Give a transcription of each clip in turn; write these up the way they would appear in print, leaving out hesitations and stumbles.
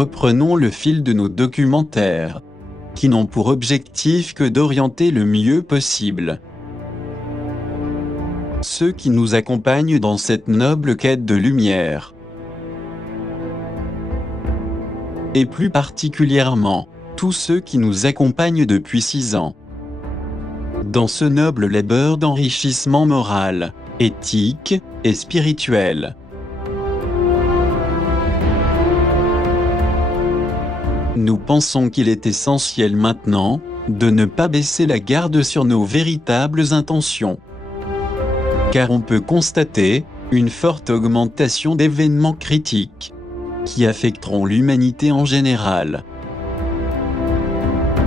reprenons le fil de nos documentaires, qui n'ont pour objectif que d'orienter le mieux possible ceux qui nous accompagnent dans cette noble quête de lumière. Et plus particulièrement, tous ceux qui nous accompagnent depuis 6 ans. Dans ce noble labeur d'enrichissement moral, éthique et spirituel. Nous pensons qu'il est essentiel maintenant de ne pas baisser la garde sur nos véritables intentions. Car on peut constater une forte augmentation d'événements critiques qui affecteront l'humanité en général.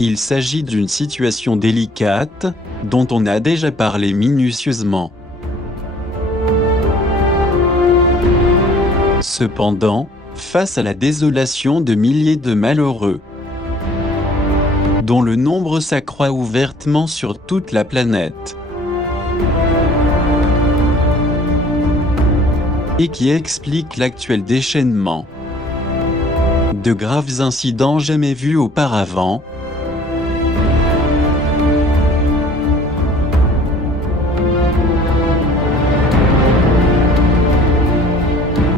Il s'agit d'une situation délicate dont on a déjà parlé minutieusement. Cependant, face à la désolation de milliers de malheureux, dont le nombre s'accroît ouvertement sur toute la planète, et qui explique l'actuel déchaînement de graves incidents jamais vus auparavant,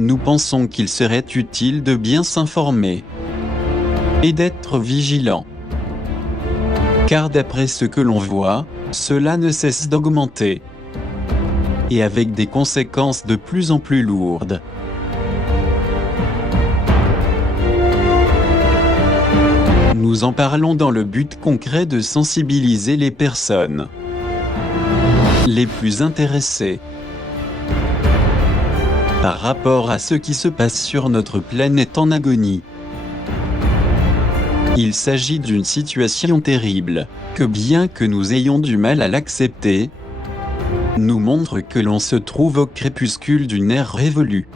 nous pensons qu'il serait utile de bien s'informer et d'être vigilant. Car d'après ce que l'on voit, cela ne cesse d'augmenter, et avec des conséquences de plus en plus lourdes. Nous en parlons dans le but concret de sensibiliser les personnes les plus intéressées par rapport à ce qui se passe sur notre planète en agonie. Il s'agit d'une situation terrible, que bien que nous ayons du mal à l'accepter, nous montre que l'on se trouve au crépuscule d'une ère révolue.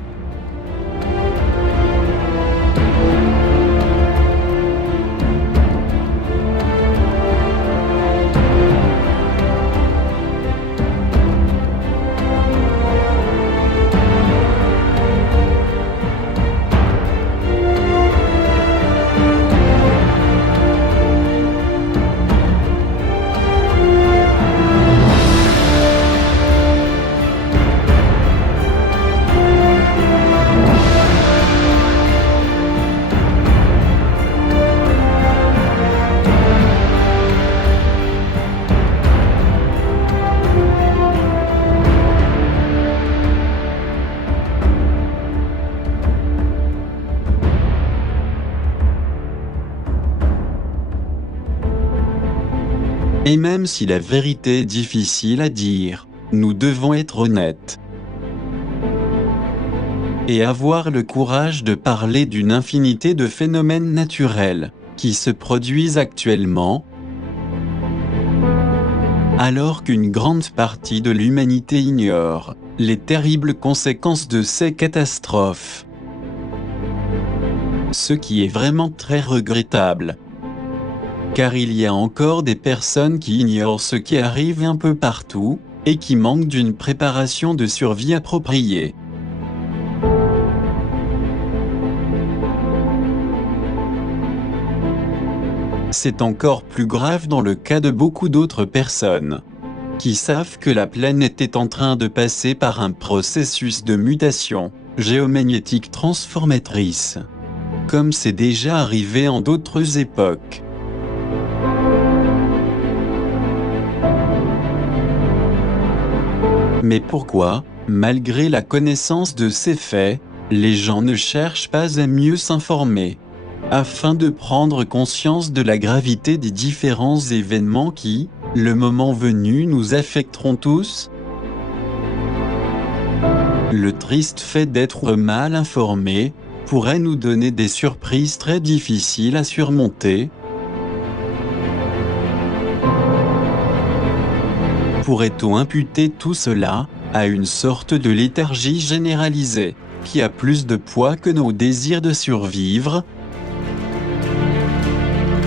Et même si la vérité est difficile à dire, nous devons être honnêtes et avoir le courage de parler d'une infinité de phénomènes naturels qui se produisent actuellement, alors qu'une grande partie de l'humanité ignore les terribles conséquences de ces catastrophes. Ce qui est vraiment très regrettable. Car il y a encore des personnes qui ignorent ce qui arrive un peu partout, et qui manquent d'une préparation de survie appropriée. C'est encore plus grave dans le cas de beaucoup d'autres personnes, qui savent que la planète est en train de passer par un processus de mutation géomagnétique transformatrice, comme c'est déjà arrivé en d'autres époques. Mais pourquoi, malgré la connaissance de ces faits, les gens ne cherchent pas à mieux s'informer, afin de prendre conscience de la gravité des différents événements qui, le moment venu, nous affecteront tous? Le triste fait d'être mal informé pourrait nous donner des surprises très difficiles à surmonter. Pourrait-on imputer tout cela à une sorte de léthargie généralisée, qui a plus de poids que nos désirs de survivre?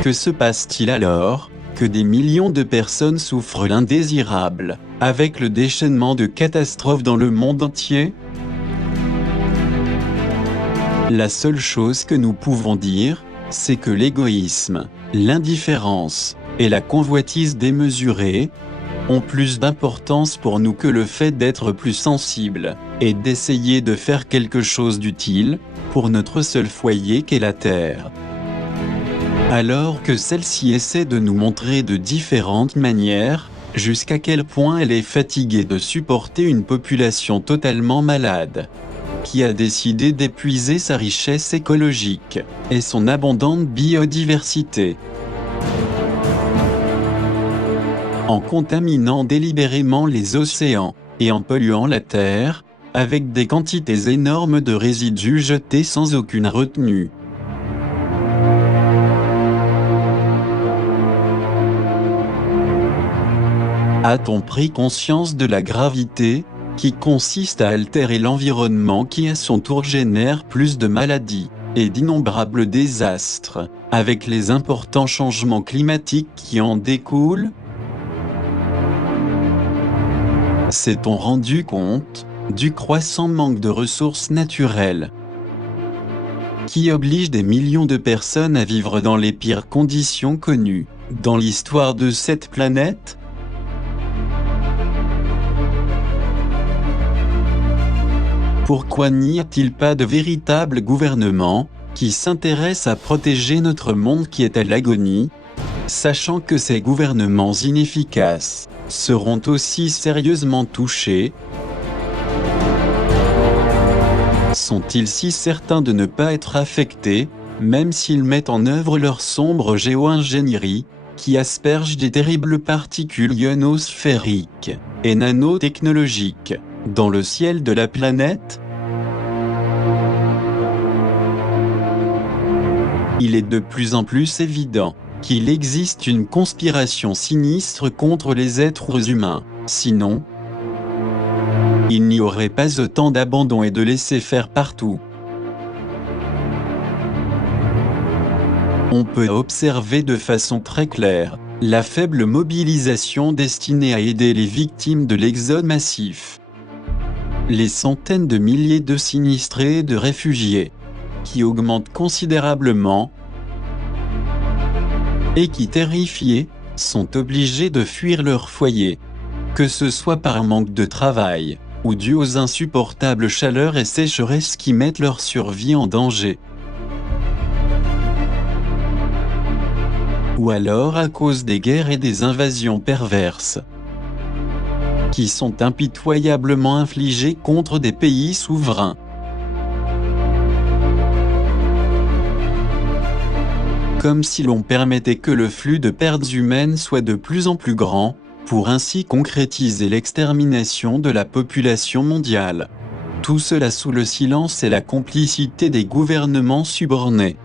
Que se passe-t-il alors que des millions de personnes souffrent l'indésirable, avec le déchaînement de catastrophes dans le monde entier? La seule chose que nous pouvons dire, c'est que l'égoïsme, l'indifférence et la convoitise démesurée ont plus d'importance pour nous que le fait d'être plus sensibles et d'essayer de faire quelque chose d'utile pour notre seul foyer qu'est la Terre. Alors que celle-ci essaie de nous montrer de différentes manières jusqu'à quel point elle est fatiguée de supporter une population totalement malade, qui a décidé d'épuiser sa richesse écologique et son abondante biodiversité. En contaminant délibérément les océans et en polluant la Terre, avec des quantités énormes de résidus jetés sans aucune retenue. A-t-on pris conscience de la gravité, qui consiste à altérer l'environnement qui à son tour génère plus de maladies et d'innombrables désastres, avec les importants changements climatiques qui en découlent? S'est-on rendu compte du croissant manque de ressources naturelles, qui oblige des millions de personnes à vivre dans les pires conditions connues dans l'histoire de cette planète? Pourquoi n'y a-t-il pas de véritable gouvernement qui s'intéresse à protéger notre monde qui est à l'agonie, sachant que ces gouvernements inefficaces seront aussi sérieusement touchés? Sont-ils si certains de ne pas être affectés, même s'ils mettent en œuvre leur sombre géo-ingénierie, qui asperge des terribles particules ionosphériques et nanotechnologiques dans le ciel de la planète? Il est de plus en plus évident qu'il existe une conspiration sinistre contre les êtres humains, sinon, il n'y aurait pas autant d'abandon et de laisser-faire partout. On peut observer de façon très claire la faible mobilisation destinée à aider les victimes de l'exode massif. Les centaines de milliers de sinistrés et de réfugiés, qui augmentent considérablement, et qui, terrifiés, sont obligés de fuir leur foyer, que ce soit par manque de travail, ou dû aux insupportables chaleurs et sécheresses qui mettent leur survie en danger. Ou alors à cause des guerres et des invasions perverses, qui sont impitoyablement infligées contre des pays souverains. Comme si l'on permettait que le flux de pertes humaines soit de plus en plus grand, pour ainsi concrétiser l'extermination de la population mondiale. Tout cela sous le silence et la complicité des gouvernements subornés.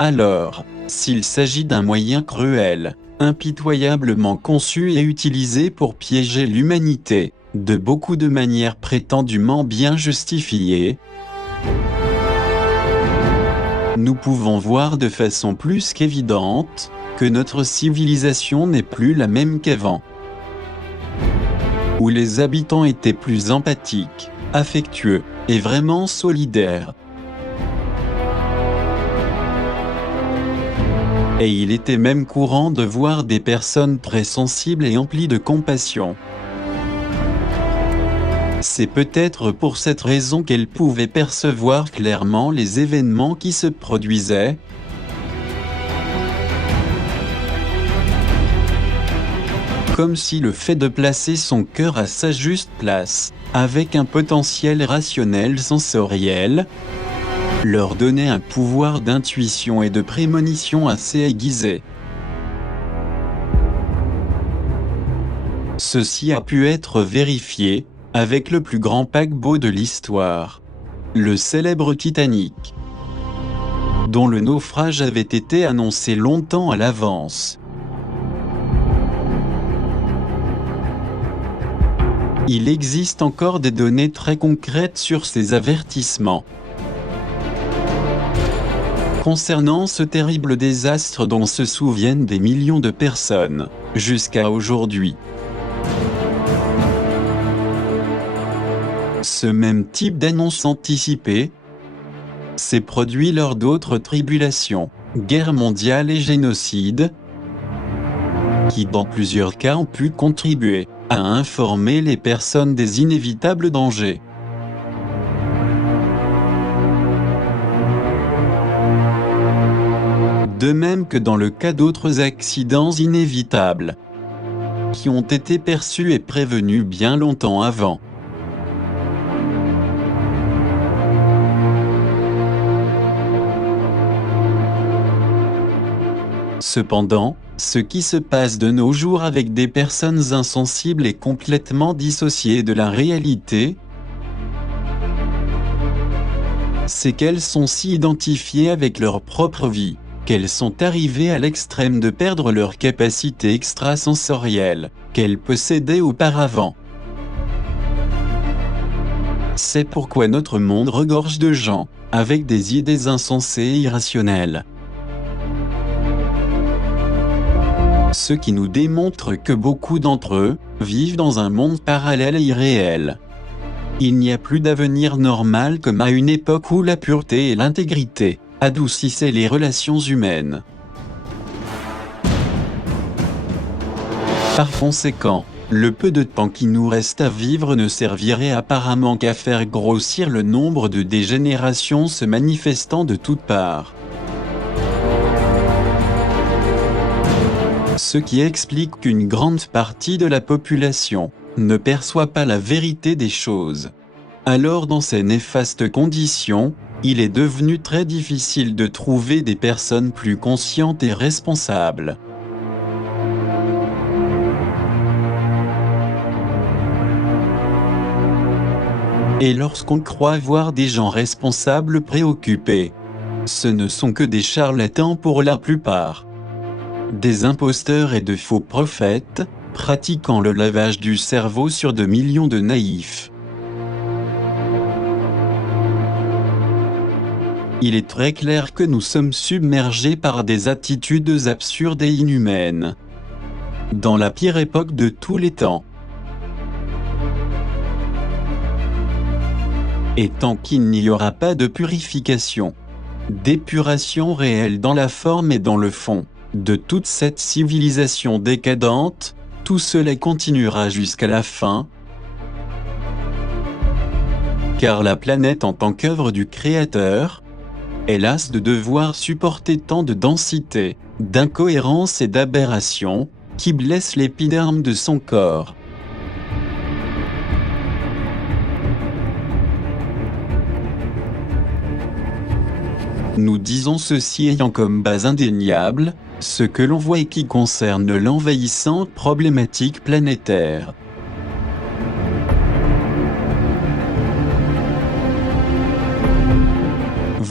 Alors, s'il s'agit d'un moyen cruel, impitoyablement conçu et utilisé pour piéger l'humanité, de beaucoup de manières prétendument bien justifiées, nous pouvons voir de façon plus qu'évidente que notre civilisation n'est plus la même qu'avant, où les habitants étaient plus empathiques, affectueux et vraiment solidaires. Et il était même courant de voir des personnes très sensibles et emplies de compassion. C'est peut-être pour cette raison qu'elles pouvaient percevoir clairement les événements qui se produisaient, comme si le fait de placer son cœur à sa juste place, avec un potentiel rationnel sensoriel, leur donnait un pouvoir d'intuition et de prémonition assez aiguisé. Ceci a pu être vérifié avec le plus grand paquebot de l'histoire, le célèbre Titanic, dont le naufrage avait été annoncé longtemps à l'avance. Il existe encore des données très concrètes sur ces avertissements concernant ce terrible désastre dont se souviennent des millions de personnes, jusqu'à aujourd'hui. Ce même type d'annonce anticipée s'est produit lors d'autres tribulations, guerres mondiales et génocides, qui dans plusieurs cas ont pu contribuer à informer les personnes des inévitables dangers. De même que dans le cas d'autres accidents inévitables, qui ont été perçus et prévenus bien longtemps avant. Cependant, ce qui se passe de nos jours avec des personnes insensibles et complètement dissociées de la réalité, c'est qu'elles sont si identifiées avec leur propre vie, qu'elles sont arrivées à l'extrême de perdre leur capacité extrasensorielle, qu'elles possédaient auparavant. C'est pourquoi notre monde regorge de gens, avec des idées insensées et irrationnelles. Ce qui nous démontre que beaucoup d'entre eux vivent dans un monde parallèle et irréel. Il n'y a plus d'avenir normal comme à une époque où la pureté et l'intégrité adoucissaient les relations humaines. Par conséquent, le peu de temps qui nous reste à vivre ne servirait apparemment qu'à faire grossir le nombre de dégénérations se manifestant de toutes parts. Ce qui explique qu'une grande partie de la population ne perçoit pas la vérité des choses. Alors dans ces néfastes conditions, il est devenu très difficile de trouver des personnes plus conscientes et responsables. Et lorsqu'on croit voir des gens responsables préoccupés, ce ne sont que des charlatans pour la plupart. Des imposteurs et de faux prophètes, pratiquant le lavage du cerveau sur de millions de naïfs. Il est très clair que nous sommes submergés par des attitudes absurdes et inhumaines. Dans la pire époque de tous les temps. Et tant qu'il n'y aura pas de purification, d'épuration réelle dans la forme et dans le fond, de toute cette civilisation décadente, tout cela continuera jusqu'à la fin, car la planète en tant qu'œuvre du Créateur est lasse de devoir supporter tant de densité, d'incohérence et d'aberration, qui blessent l'épiderme de son corps. Nous disons ceci ayant comme base indéniable ce que l'on voit et qui concerne l'envahissante problématique planétaire.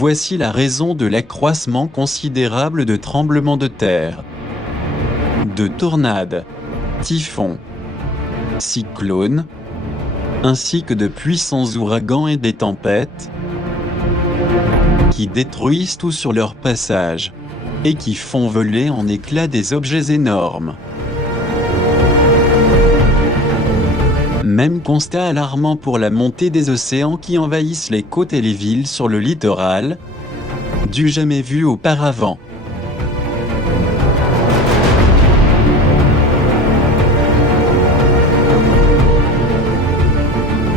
Voici la raison de l'accroissement considérable de tremblements de terre, de tornades, typhons, cyclones, ainsi que de puissants ouragans et des tempêtes, qui détruisent tout sur leur passage, et qui font voler en éclats des objets énormes. Même constat alarmant pour la montée des océans qui envahissent les côtes et les villes sur le littoral, du jamais vu auparavant.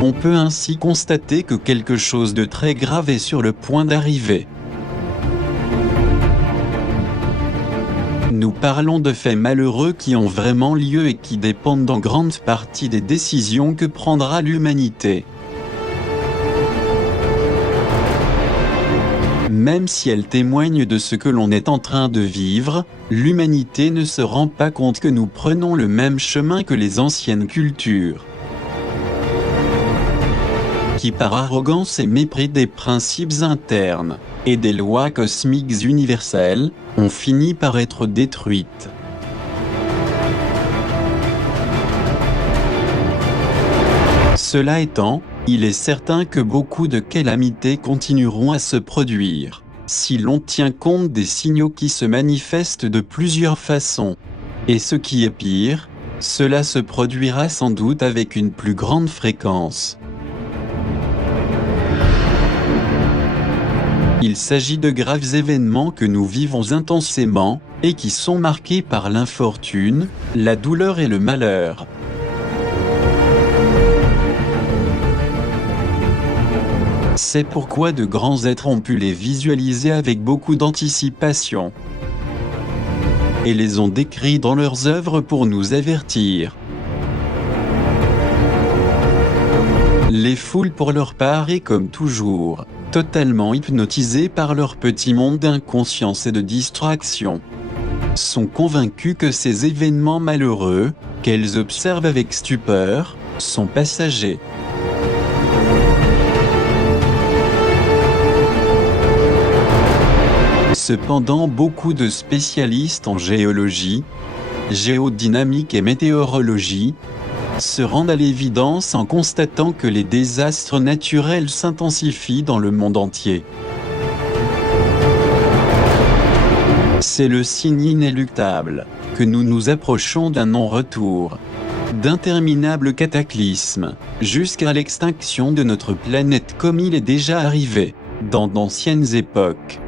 On peut ainsi constater que quelque chose de très grave est sur le point d'arriver. Nous parlons de faits malheureux qui ont vraiment lieu et qui dépendent en grande partie des décisions que prendra l'humanité. Même si elles témoignent de ce que l'on est en train de vivre, l'humanité ne se rend pas compte que nous prenons le même chemin que les anciennes cultures, qui par arrogance et mépris des principes internes et des lois cosmiques universelles, ont fini par être détruites. Cela étant, il est certain que beaucoup de calamités continueront à se produire, si l'on tient compte des signaux qui se manifestent de plusieurs façons. Et ce qui est pire, cela se produira sans doute avec une plus grande fréquence. Il s'agit de graves événements que nous vivons intensément, et qui sont marqués par l'infortune, la douleur et le malheur. C'est pourquoi de grands êtres ont pu les visualiser avec beaucoup d'anticipation, et les ont décrits dans leurs œuvres pour nous avertir. Les foules pour leur part et comme toujours, totalement hypnotisées par leur petit monde d'inconscience et de distraction, sont convaincus que ces événements malheureux, qu'elles observent avec stupeur, sont passagers. Cependant, beaucoup de spécialistes en géologie, géodynamique et météorologie se rendent à l'évidence en constatant que les désastres naturels s'intensifient dans le monde entier. C'est le signe inéluctable que nous nous approchons d'un non-retour, d'interminables cataclysmes, jusqu'à l'extinction de notre planète comme il est déjà arrivé dans d'anciennes époques.